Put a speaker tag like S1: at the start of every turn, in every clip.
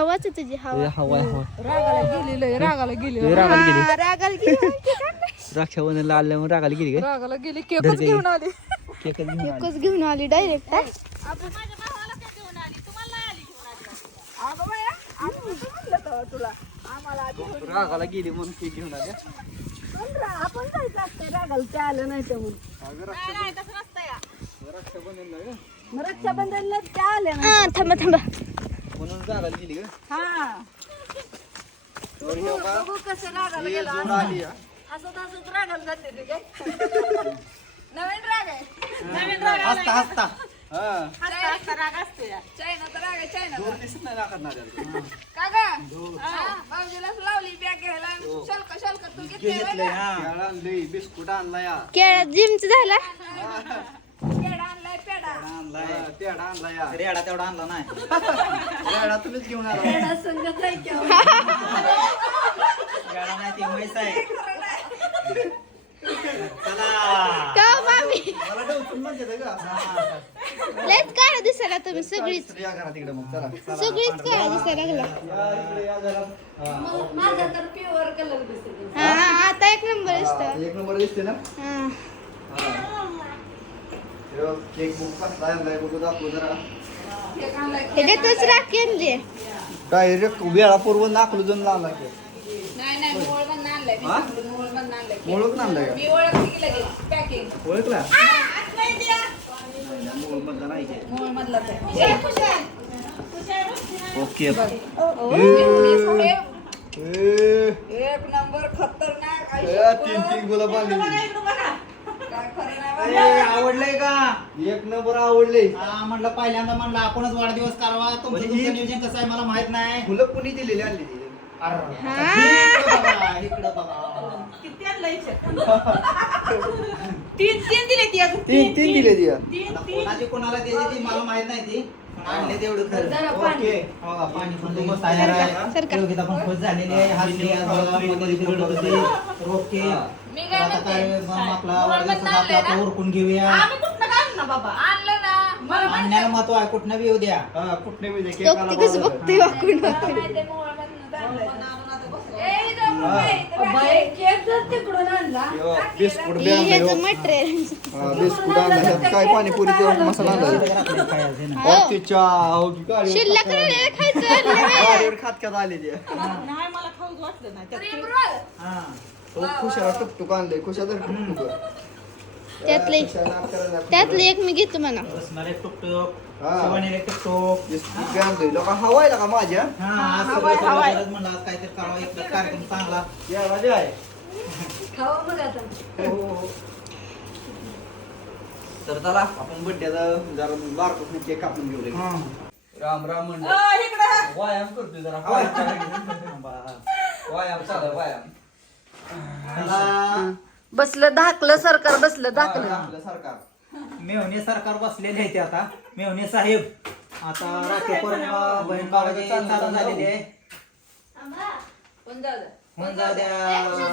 S1: हवाच आहे तुझी हवा.
S2: हवा हवा.
S3: रागाला गेलेलं रागाला गेली
S2: रागाला गेली.
S1: हा, रागाला गेली.
S2: रक्षाबंधनला आल्यामुळे रागाला गेली काय?
S3: रागाला गेली केकच
S2: धरते.
S3: घेऊन आली.
S2: केकच घेऊन आली.
S1: एकच घेऊन आली डायरेक्ट
S3: अगं बाया, आम्ही कुठं म्हणलं तेव्हा तुला. आम्हाला आधी
S2: रागाला गेली म्हणून केक घेऊन आल्या
S3: पण रा- आपण जायचं असतं रागाला ते आलं नाही तर म्हणून.
S2: रक्षाबंधनला ग.
S3: मग रक्षाबंधनला ते आले ना
S1: थांबा थांबा.
S2: म्हणून रागाला गेली ग.
S3: हा.
S2: तर हे बघा,
S3: बघू कसं रागाला
S2: हे
S3: गेला.
S2: जोड आली हा.
S3: असं तसंच रागाला जाते ते काय? नवीन राग आहे. नवीन राग
S2: हसता हसता. हा.
S3: हसता हसता राग असते चायनाचा राग आहे चायनाचा
S2: जोर दिसत नाही रागात नागाला.
S3: का ग? भाऊजीलाच लावली बॅग घ्यायला. शल्क शल्क तू घेतले
S2: घेतलंय, हा. केळं आणलंय, बिस्कुट आणला या
S1: केळा जिमच झाला?
S3: आणलाय पेडा
S2: आणलाय. पेढा आणला या
S4: रेडा तेवढा आणला नाही.
S2: पेढा तुम्हीच घेऊन आला.
S4: रेडा नाही ती म्हैस आहे. चला.
S1: का हो, मामी?
S2: मला डोकून म्हणते ते का
S1: लयच काळा दिसायला तुम्ही सगळीच.
S2: या घरात इकडे मग चला.
S1: सगळीच काळा दिसायला लागला.
S2: या इकडे या घरात. हा.
S3: माझा तर प्युअर कलर दिसतो
S1: हा हा, आता एक नंबर
S2: हा,
S1: असतं
S2: एक नंबर दिसते ना?
S1: हा.
S2: हा. बघ, केक बुक कसला आणलाय बघू दाखवू जरा डायरेक्ट वेळापूर्व नाकलू जाऊन लावला केक
S3: नाही नाही मोळ बंद आणलाय मी
S2: हा?
S3: सांगतो, मोळ बंद आणलाय.
S2: ओळख आणलाय का?
S3: मी ओळखते की लगेच पॅकिंग.
S2: ओळखला? मोळ मधला नाही केक.
S3: मोळ मधलाच आहे
S2: ओके.
S3: हे
S2: ए,
S3: एक नंबर खतरनाक.
S2: तीन तीन गुलाब.
S4: आवडलंय का?
S2: एक नंबर आवडले
S4: हा म्हणलं पहिल्यांदा म्हणलं आपणच वाढदिवस करावा. तुमचं
S2: म्हणजे
S4: तुमचं नियोजन कसं आहे मला माहीत नाही.
S2: फुलं कुणी दिलेली आणली?
S4: अरे, इकडं बघा, इकडं बघा.
S3: किती आणलं इथे? तीन तीन दिले ती अजून.
S2: तीन तीन दिले ती.
S3: तीन
S4: आता
S3: तीन.
S4: कोणाची कोणाला द्यायची ती मला माहीत नाही ती. पण आणले तेवढं खरं.
S3: जरा पाणी.
S2: ओके.
S4: हो का, पाणी पण लगेच तयार आहे.
S1: सरका.
S4: योगिता पण खुश झालेली आहे. होती. ओके.
S3: मी काय
S4: आता काय
S3: म्हणते
S4: मग आपला आपला आता? उरकून घेऊया.
S3: आम्ही कुठनं काय ना बाबा? आणलं ना. मला माहिती
S4: आणण्याला महत्त्व आहे कुठनं बी येऊ द्या.
S2: हा कुठने बी दे,
S1: तो
S2: केकाला
S1: ती कसं
S2: बोलावलं.
S1: बघते वाकून
S3: मला माहिती आहे मोळ बंद आणलंय. ए, इथं बाई, इथं बाई, केक जर तिकडून आणला
S2: यो, बिस्कुट बी
S1: हे
S2: आणलं,
S1: ह्याचं
S2: यो.
S1: मटेरियल
S2: हा, बिस्कुट आणलं. त्यात काय पाणीपुरीचा मसाला आणला
S4: खायचं ना.
S2: तिच्या हो. की गाडीवर
S1: शिल्लक
S2: खात-
S1: राहिलेलं खायचं. आणलं बाई.
S2: गाडीवर खात खात आले ते
S3: नाही मला खाऊच वाटलं नाही. क्रीम रोल
S4: हा.
S2: तो खुशाला टुकटुक आणले खुशाला टुकटुक
S1: त्यातले त्यातले एक मी घेतो म्हणा.
S4: एक टुकटुक
S2: हा.
S4: शिवानीला एक टुकटुक
S2: बिस्कुट बी आणले लोक हवायला का माझ्या?
S4: हा आज सगळं तुला गरज म्हणलं आज काहीतरी करावं एक कार्यक्रम चांगला.
S2: या माझ्या आहे.
S3: खावा मग आता.
S2: हो, हो. तर चला आपण बड्डेचा जरा बारकोस केक कापून घेऊ.
S4: हा.
S2: राम राम
S3: इकडं.
S2: व्यायाम करतोय जरा. व्यायाम चालू व्यायाम.
S4: त्याला
S3: बसलं धाकलं सरकार बसलं धाकलं.
S2: आपलं सरकार.
S4: मेवणे सरकार बसलेले आहे ते आता मेवणे साहेब आता राखी पौर्णिमा बहीण भावाची चालू झालेली आहे.
S3: जाऊ
S4: द्या.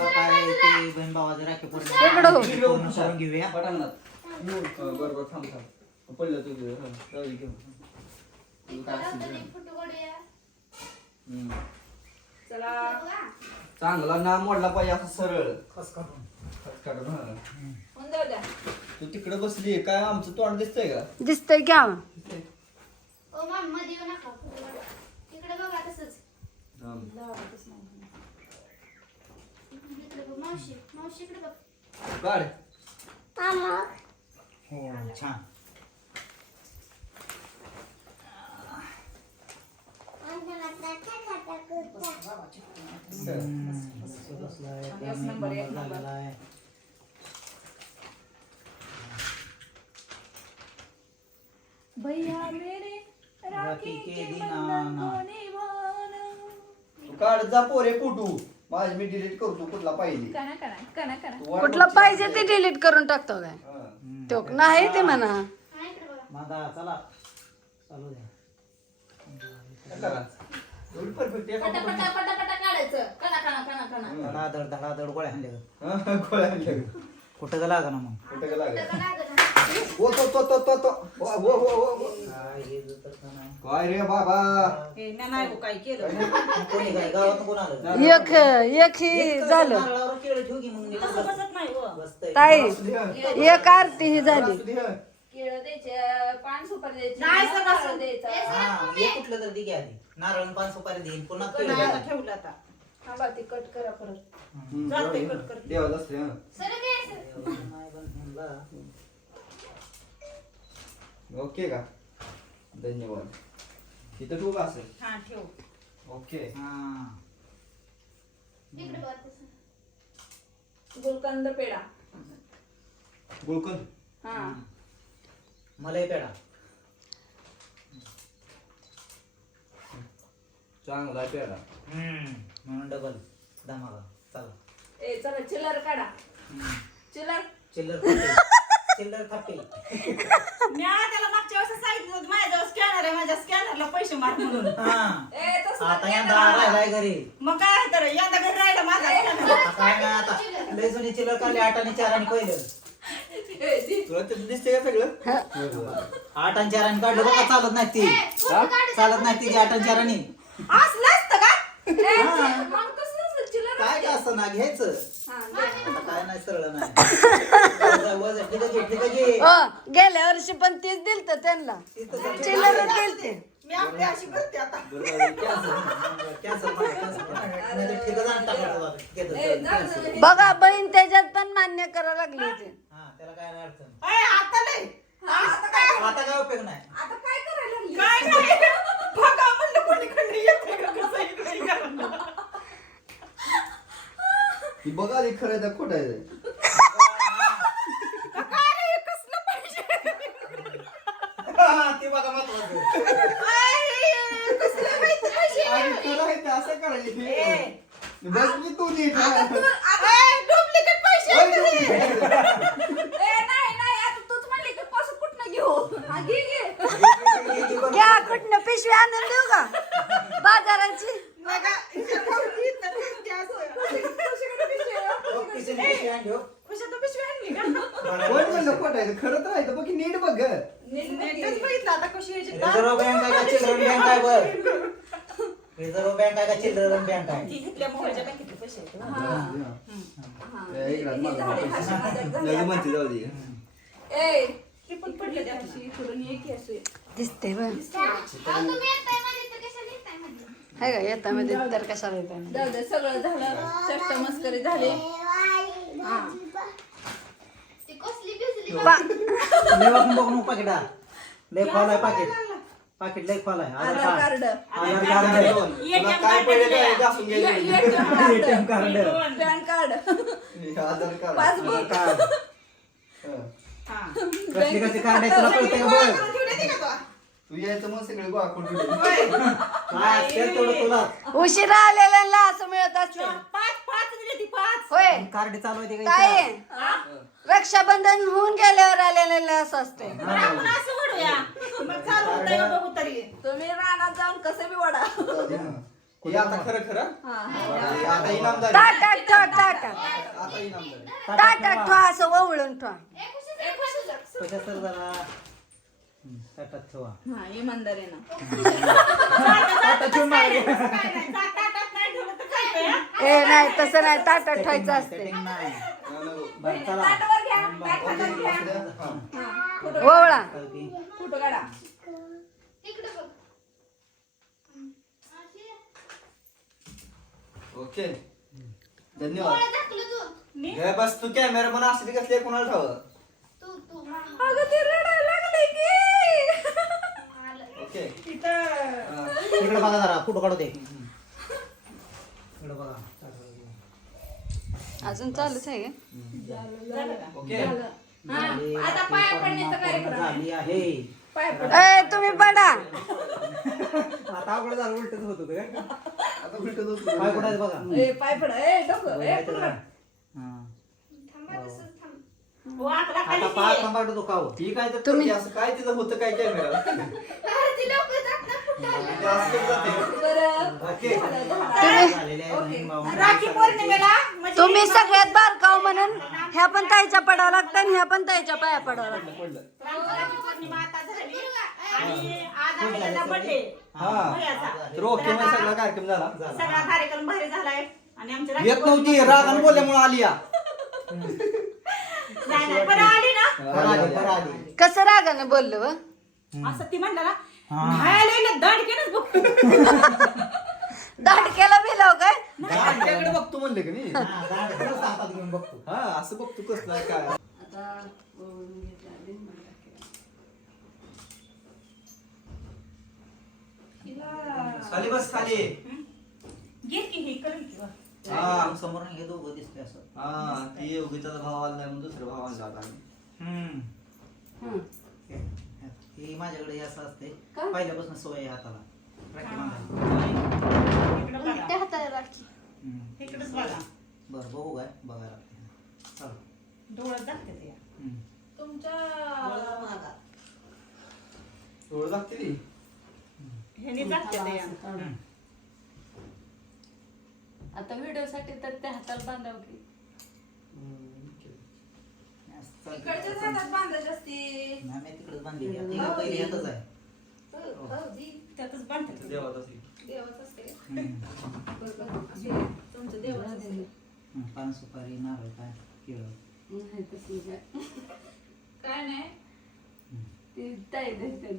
S4: काय ते बहीण भावाची राखी
S3: इकडं.
S4: पौर्णिमा करून घेऊया.
S2: पटांगणात बरं बरं थांब थांब. पडलं तुझं. हं, जाऊ दे, घेऊ. तुला काय असेल ते. हम्म.
S3: चला.
S2: चांगला ना मोडला पाहिजे असं सरळ. हं.
S3: जाऊ द्या.
S2: तू तिकडे बसली काय आमचं तोंड दिसतंय का?
S3: दिसतंय घ्या
S2: दिसतंय.
S1: ओ माममध्ये येऊ नका. तिकडे बघा तसंच.
S2: हं.
S1: इकडे बघ मावशी. मावशीकडे बघ.
S2: काढ.
S4: हो छान मस्त बसलाय. एक नंबर झालेला आहे.
S3: भैया मेरे
S4: राखी के दिनाना.
S2: तू काढ जा पोरे फोटो माझी मी डिलीट करतो कुठला पाहिजे
S3: कना कना कना कना
S2: तू वर
S5: कुठलं
S2: बघ.
S5: पाहिजे ते डिलीट करून टाकतो काय
S2: हं.
S5: तो नाही ते म्हणा
S1: हा
S4: माझा चला चालू द्या
S2: करा? एवढी का?
S3: काढायचं
S4: धडाधड धडाधड गोळ्या
S2: हं, गोळ्या आणल्या.
S4: कुठं का लागा ना मग
S2: कुठं का लागलं?
S1: कुठं का लागलं?
S2: ओ तो तो तो तो तो ओ ओ ओ ओ ओ.
S4: काय हे जो तर का नाही.
S2: काय रे बाबा
S3: हे मी नाही हो काय केलं
S4: कोणी काय गावात कोण आलं
S5: एक एक ही झालं
S4: नारळावर केळं ठेव की मग
S3: तसं बसत नाही हो
S4: बसतंय.
S5: ताई
S2: असू दे.
S5: एक आरती ही झाली
S2: असू दे.
S3: केळं द्यायचे पान सुपारी द्यायची
S1: नाही,
S3: नारळ
S1: सगळं-
S3: द्यायचा
S4: हा, हे कुठलं तर आधी नारळ आणि पाच सुपारी देईन पुन्हा केळं
S3: नाही,
S4: द्या.
S3: आता ठेवलं आता थांबा ते कट करा परत चालतंय. कट कर.
S2: असते हा.
S4: नाही पण म्हणला.
S2: ओके का धन्यवाद तिथं ठेवू का असेल
S3: हा ठेव
S2: ओके
S4: हा.
S1: इकडे बघ तसं.
S3: गुलकंद पेढा
S2: गुळकंद
S3: हा
S4: मलाई पेढा
S2: चांगला आहे पेढा
S4: हम्म, म्हणून डबल धमाका चला
S3: ए चला चिल्लर काढा. चिल्लर
S4: चिल्लर. चिल्लर थापे.
S3: मी आज त्याला मागच्या वेळेस सांगितलं होतं माझ्याजवळ स्कॅनर आहे माझ्या स्कॅनरला पैसे मार म्हणून
S4: हा.
S3: ए तसं
S4: आता यंदा
S3: करणार.
S4: राहिलाय घरी
S3: मग काय तर यंदा घरी राहिला माझा scanner.
S4: आता काय नाही आता लय जुनी चिल्लर काढली आठ आणि चार आणि पहिलं.
S2: तुला ते दिसते का सगळं?
S4: आठ आणि काढलं बघा चालत नाही ती. चालत नाही ती आठ आणि चार आणि.
S3: असलं असतं का? ए, मग कसं असतं? चिल्लर
S4: काय काय असतं ना घ्यायचं.
S3: हा, दे.
S4: आता काय नाही सरळ नाही. वजन- वजन ठीक आहे ठीक आहे
S5: हो गेल्या वर्षी पण तीच दिल तर त्यांना चिल्लर दिलते.
S3: मी आपली अशी करते आता.
S4: ठिकाण. ठीक आहे, तर.
S5: बघा बहीण त्याच्यात पण मान्य करायला लागली होती.
S4: अडचण
S3: ए, आता नाही आता काय
S4: आता काय उपयोग नाही
S3: आता काय करायला लागली? काय नाही बघा म्हणलं कोणीकडे येते का कसं इकडे इकडे.
S2: ती बघा आधी खरं आहे का खोटं आहे ते.
S3: काय रे, हे कसलं पाहिजे?
S4: ते बघा महत्वाचं
S3: आई, कसलं माहिती पाहिजे?
S2: आधी खरं आहे ते असं करायचं
S3: ए.
S2: ते. बस मी तू नीट
S3: आता
S2: हा.
S3: डुप्लिकेट पैसे आहेत.
S2: नीट.
S3: ए, नाही नाही आता तूच म्हणली की कसं कुठनं घेऊ हा, घे घे
S5: घ्या कुठनं पिशवी आणून देऊ का बाजाराची
S3: नका, इथं ठेवली, इथं ठेवली असं. खुशीकडे पिशवी आहे,
S4: हो,
S3: खुशीकडे
S4: पिशवी-
S3: पिशवी.
S4: पिशवी आण
S3: पिशवी का?
S2: कोण म्हणलं खोटं आहे ते? खरं तर आहे. बघ की नीट बघ ग.
S4: रिझर्व्ह बँक आहे का चिल्ड्रन बँक आहे बघ रिझर्व्ह बँक आहे का चिल्ड्रन बँक आहे.
S2: हा. ए, इकडं आण, मला
S3: झाले,
S2: पैसे.
S3: हशी मदत झाली
S2: लगे
S3: आता.
S2: म्हणते जाऊ दे.
S3: ए, ती पण पडली त्या दिवशी, इकडून ये की अशी.
S5: दिसते बघ? हाय का येता मध्ये तर कशाला येता
S3: जाऊ दे, सगळं झालं. चष्ट मस्करी झाली. हा.
S4: लय वाकून बघून पाकिट हा. लय खोल आहे पाकिट. पाकिट लय खोल आहे. Aadhaar
S3: Aadhaar
S4: card.
S3: Card.
S4: Aadhaar card.
S2: तुला काय पहिले काय घासून गेले?
S4: ATM card
S3: PAN card.
S2: Aadhaar card.
S3: Passbook.
S4: Card.
S2: हा.
S4: कसली कसली कार्ड आहे तुला कळतंय का बघ?
S2: तू यायचं मग सगळे गोळा करून ठेवले.
S4: काय असेल तेवढं तुला?
S5: उशिरा आलेल्यांना असं मिळत असते.
S3: पाच पाच दिले ती पाच.
S5: होय.
S4: कार्ड चालू आहे ते?
S5: रक्षाबंधन होऊन गेल्यावर आलेल्यांना असं असते
S3: बरं, आपण असं वडूया मग चालू होतंय का बघू तरी. तुम्ही रानात जाऊन कसे बी वडा.
S2: जाऊ दे, हा. हे आता खरं खरं? हे. आता इनामदारी
S5: ताटात ठेव ताटात
S2: आता इनामदारी
S5: ताटात ठेव असं वळून ठेव.
S1: ए, खुशी सर, खुशी सर.
S4: पैसा तर जरा. हम्म, ताटात ठेवा
S3: हा इमानदारी ना
S4: ताटात ठेवून मागे.
S5: ए नाही तसं नाही ताटात ठेवायचं असते
S4: Setting नाही
S2: हा, नको.
S4: बरं, चला
S3: ताटावर घ्या,
S4: बरं,
S3: ताटावर घ्या.
S2: हा.
S5: वळा
S4: चालती.
S3: फोटो काढा
S1: इकडे बघ. अशी.
S2: ओके धन्यवाद. घे बस तू कॅमेरा पण असली कसली कोणाला ठाव
S1: तू, तू.
S3: अगं ते रडायला लागले की
S1: आलं.
S2: ओके
S3: तिथं
S2: हा.
S4: इकडे बघा जरा फोटो काढू दे. इकडे बघा.
S5: अजून चालूच आहे का?
S2: ओके.
S3: हा, आता पाया पडण्याचा कार्यक्रम आहे.
S4: झाली आहे.
S3: पाय पड.
S5: ए तुम्ही पडा.
S4: आता झालं उलटच होत होतं काय?
S2: आता उलट होतं.
S4: पाय कुठायचं बघा.
S3: ए पाय पड. ए डोकं. ए पुढं.
S4: जरा. हा. आता
S3: खाली
S4: पाय. कंबाड दुखाव
S2: ठीक आहे तर
S5: तुम्ही-
S2: असं काय तिथं होतं काय कॅमेरा
S5: तुम्ही सगळ्यात बारकाव म्हणून ह्या पण ताईच्या पडावं लागतं आणि ह्या पण ताईच्या पाया पडावं लागतं.
S2: हा सगळा कार्यक्रम झाला
S3: सगळा कार्यक्रम भारी झालाय आणि आमची राखी
S2: येत नव्हती रागाने बोलल्यामुळे आली या.
S3: नाही, नाही, पण आली ना.
S5: कसं रागानं बोललं व
S3: असं ती म्हणलं ना
S4: हा.
S3: खायला दांडकेनच बघतो
S5: दाटक्याला भिलाव काय
S2: बघतो म्हणले की मी
S4: हा, दांड खरंच हातात घेऊन बघतो
S2: हा असं बघतो कसलं आहे काय
S4: खाली बस खाली
S3: घे की हे की.
S2: हा.
S4: समोर हे दोघं दिसते असं
S2: हा ती योगीचा भाव आणला म्हणून दुसरा भाव आणला होता आम्ही.
S4: हम्म.
S5: हं.
S4: हे माझ्याकडे हे असं असते
S5: का?
S4: पहिल्यापासून सवय आहे हाताला राखी. बांधायला.
S3: इकडं बघा.
S5: त्या हाताला राखी
S4: हम्म.
S3: इकडंच बघा
S4: बरं बघू काय बघायला लागते चला
S3: डोळ्यात दाखते ते
S4: हम्म.
S2: डोळं लागते ती
S3: ह्याने दाखते ते
S4: हम्म.
S5: आता व्हिडिओ साठी तर त्या हाताला बांधावं की.
S3: इकडच्याच हातात बांधायची असते.
S4: नाही, मी तिकडेच बांधली आहे. ती पहिली हातच आहे.
S3: त्यातच बांधते
S2: देवात असेल
S3: देवाच असते.
S4: हम्म.
S3: तुमचं देवाच असते.
S4: हम्म. पान सुपारी नारळ काय? केळं.
S3: काय. नाही.
S5: ती ताई देते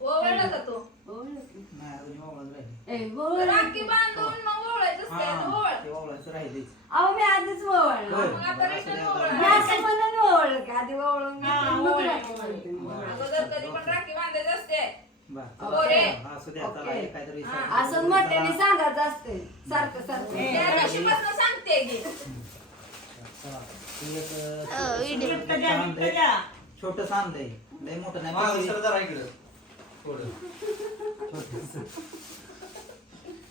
S3: ओवाळला जातो
S4: नाही अजून ओवळाच राहिले.
S3: राखी बांधून मग ओवाळायचं असते
S4: हा,
S3: ओवाळ.
S4: ते ओवळाचं राहिलेच.
S5: अहो मी आधीच ओवाळलं.
S4: होय.
S3: मग आता रिटर्न
S5: मी
S3: ओवाळा.
S5: असं म्हणून आधी
S3: हा,
S5: घेतलं, मग
S3: ओवाळलं,
S5: राखी बांधते मी.
S3: अगोदर कधी पण राखी बांधायची असते.
S4: बरं,
S3: हो
S4: चला.
S3: रे.
S4: हा, असू द्या, चला,
S5: ओके.
S4: हे काहीतरी
S3: हा,
S4: विचार-
S5: असं मोठ्याने सांगायचं असते सारखं सारखं.
S3: त्या दिवशीपासून सांगते की
S4: चला. एक,
S5: अ,
S4: आणलंय लय मोठं नाही
S2: मागं
S4: पण
S2: सर जरा इकडं. थोडं
S4: छोटंसं.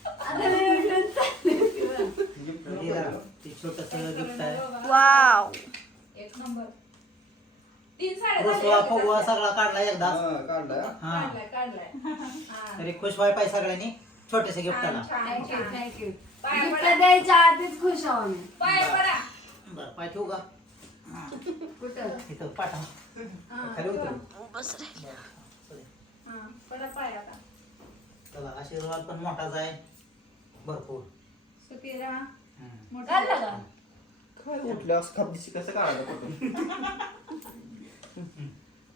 S5: आता मी उठून चालले होते बा.
S2: गिफ्ट
S4: हे जरा, ते छोटंसं गिफ्ट आहे.
S5: वाव.
S3: एक नंबर तीन साड्या
S4: फुगवा. सगळा काढला
S2: हा, हा.
S4: हा
S3: काढलाय काढलाय हा.
S4: तरी खुश व्हाय पाहिजे सगळ्यांनी छोट्याशा गिफ्टाला
S3: छान, छान,
S5: थँक्यू
S3: छान.
S5: थँक्यू
S3: पाया
S5: गिफ्ट
S3: पडा.
S5: द्यायच्या आधीच खुश आहो मी
S3: पाया पडा.
S4: बरं पाय ठेवू का हा,
S5: कुठं
S4: इथं पाठव
S3: हा,
S4: खाली उतर
S5: बस रे.
S3: हा, पडा पाय आता.
S4: चला आशीर्वाद पण मोठाच आहे भरपूर
S3: सुखी राहा.
S4: हम्म.
S3: मोठं
S2: काय उठलं असं खापदिशी कसं काढायला कुठून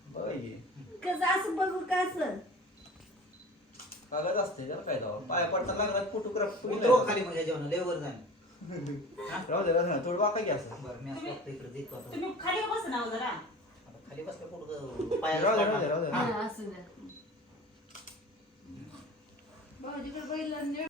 S2: बघ.
S5: कसं असं बघू का असं
S2: कागद असते त्याला काय पाया पडता लागला फोटोग्राफ
S4: उतरव खाली म्हणजे जेवण लेवर जाईल
S2: राहू दे राहू दे थोडं वाका घ्या असं
S4: बरं मी असं फक्त इकडे देतो आता.
S3: तुम्ही खाली बस ना हो जरा
S4: आता खाली बसल्या पुढं पायाला
S2: राहू दे राहू दे राहू दे
S5: हा, असू द्या
S3: भाऊजीकडे बैल